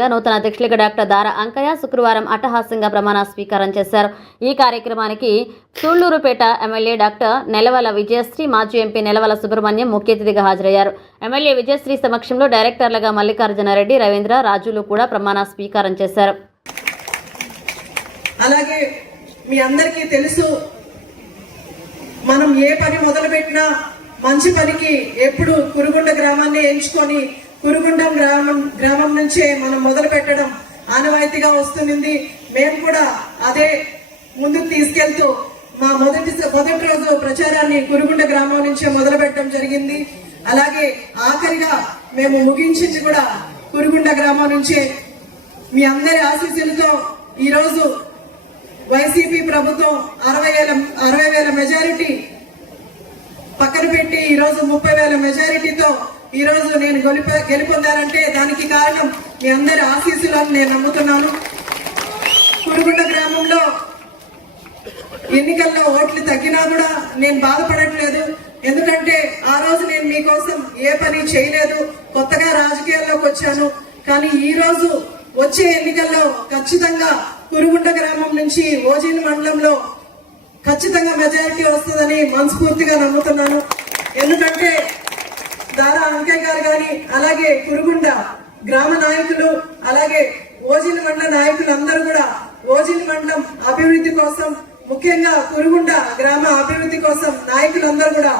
నూతన అధ్యక్షులుగా డాక్టర్ దారా అంకయ్య శుక్రవారం అట్టహాసంగా ప్రమాణ స్వీకారం చేశారు. ఈ కార్యక్రమానికి సూళ్ళూరుపేట ఎమ్మెల్యే డాక్టర్ నెలవల విజయశ్రీ మాజీ ఎంపీ నెలవల సుబ్రహ్మణ్యం ముఖ్య అతిథిగా హాజరయ్యారు. ఎమ్మెల్యే విజయశ్రీ సమక్షంలో డైరెక్టర్లుగా మల్లికార్జునారెడ్డి రవీంద్ర రాజులు కూడా ప్రమాణ స్వీకారం చేశారు. అలాగే మీ అందరికీ తెలుసు మనం ఏ పని మొదలుపెట్టినా మంచి పనికి ఎప్పుడు కురుగుండ గ్రామాన్ని ఎంచుకొని కురుగుండం గ్రామం గ్రామం నుంచే మనం మొదలు పెట్టడం ఆనవాయితీగా వస్తుంది మేము కూడా అదే ముందుకు తీసుకెళ్తూ మా మొదటి మొదటి రోజు ప్రచారాన్ని కురుగుండ గ్రామం నుంచే మొదలు పెట్టడం జరిగింది. అలాగే ఆఖరిగా మేము ముగించింది కూడా కురుగుండ గ్రామం నుంచే. మీ అందరి ఆశీస్సులతో ఈరోజు వైసీపీ ప్రభుత్వం అరవై వేల అరవై వేల మెజారిటీ పక్కన పెట్టి ఈరోజు ముప్పై వేల మెజారిటీతో ఈ రోజు నేను గెలుప గెలుపొందానంటే దానికి కారణం మీ అందరి ఆశీస్సులను నేను నమ్ముతున్నాను. కురుగుండ గ్రామంలో ఎన్నికల్లో ఓట్లు తగ్గినా కూడా నేను బాధపడట్లేదు. ఎందుకంటే ఆ రోజు నేను మీకోసం ఏ పని చేయలేదు. కొత్తగా రాజకీయాల్లోకి వచ్చాను. కానీ ఈ రోజు వచ్చే ఎన్నికల్లో ఖచ్చితంగా కురుగుంట గ్రామం నుంచి ఓజిన్ మండలంలో ఖచ్చితంగా మెజారిటీ వస్తుందని మనస్ఫూర్తిగా నమ్ముతున్నాను. ఎందుకంటే దారా అంకయ్య గారు కానీ అలాగే కురుగుండ గ్రామ నాయకులు అలాగే ఓజిన్ మండల నాయకులు అందరూ కూడా ఓజిల్ మండలం అభివృద్ధి కోసం ముఖ్యంగా కురుగుండ గ్రామ అభివృద్ధి కోసం నాయకులందరూ కూడా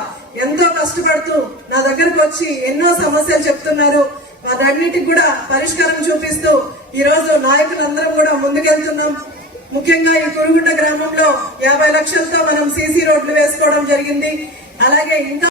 ఎంతో కష్టపడుతూ నా దగ్గరకు వచ్చి ఎన్నో సమస్యలు చెప్తున్నారు. వాటన్నిటికి కూడా పరిష్కారం చూపిస్తూ ఈ రోజు నాయకులందరం కూడా ముందుకెళ్తున్నాం. ముఖ్యంగా ఈ కురుగుంట గ్రామంలో యాభై లక్షలతో మనం సీసీ రోడ్లు వేసుకోవడం జరిగింది. అలాగే ఇంకా